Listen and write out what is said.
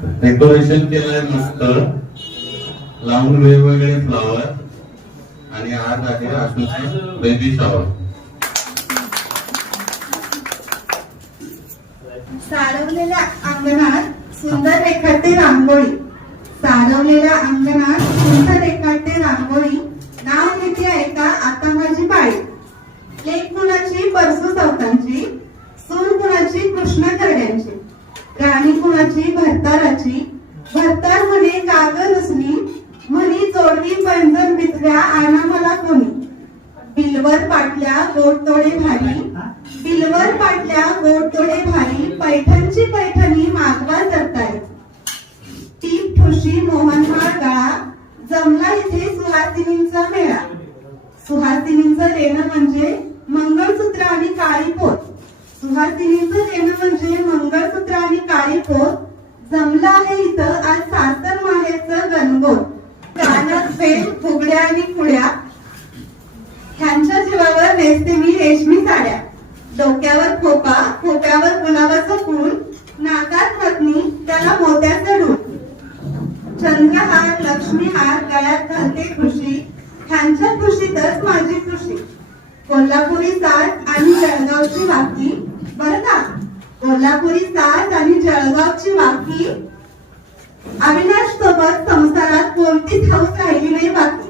Decoration केलंय मस्त, लावून वेगवेगळे फ्लावर, आणि आज आहे आशूची बेबी शॉवर. सारवलेल्या अंगणात सुंदर रेखाटते रांगोळी, सारवलेल्या अंगणात सुंदर रेखाटते रांगोळी, नाव घेते ऐका आता माझी बाई. लेक कुणाची परसू चौथांची, सून कुणाची कृष्ण करड्यांची, राणी कुणाची भरताराची, भरतार म्हणे कागद रुसली, म्हणी जोडवी पैंजण बिचल्या आणा मला कोणी. बिलवर पाटल्या गोडतोडे भारी, बिलवर पाटल्या गोडतोडे भारी, पैठणची पैठणी मागवा जगताय. टीप ठुशी मोहनमाळ गळा, जमला इथे सुहासिनींचा मेळा. सुहासिनींचं देणं म्हणजे मंगळसूत्र आणि काळी पोत, सुहासिनींचं देणं म्हणजे मंगळसूत्र आणि काळी पोत. जमलं आहे इथं आज सासर माहेरचं गणगोत. कानात फेल फुगड्या आणि खुड्या, ह्यांच्या जीवावर नेसते मी रेशमी साड्या. डोक्यावर खोपा, खोप्यावर गुलाबाचं फूल, नाकात पत्नी त्याला मोत्याचं डूल. चंद्रहार लक्ष्मीहार गळ्यात घालते खुशी, ह्यांच्या खुशीतच माझी खुशी. कोल्हापुरी साज आणि जळगावची वाकी, बरं का, कोल्हापुरी साज आणि जळगावची वाकी. अविनाश सोबत संसारात कोणतीच हौस राहिली नाही बाकी.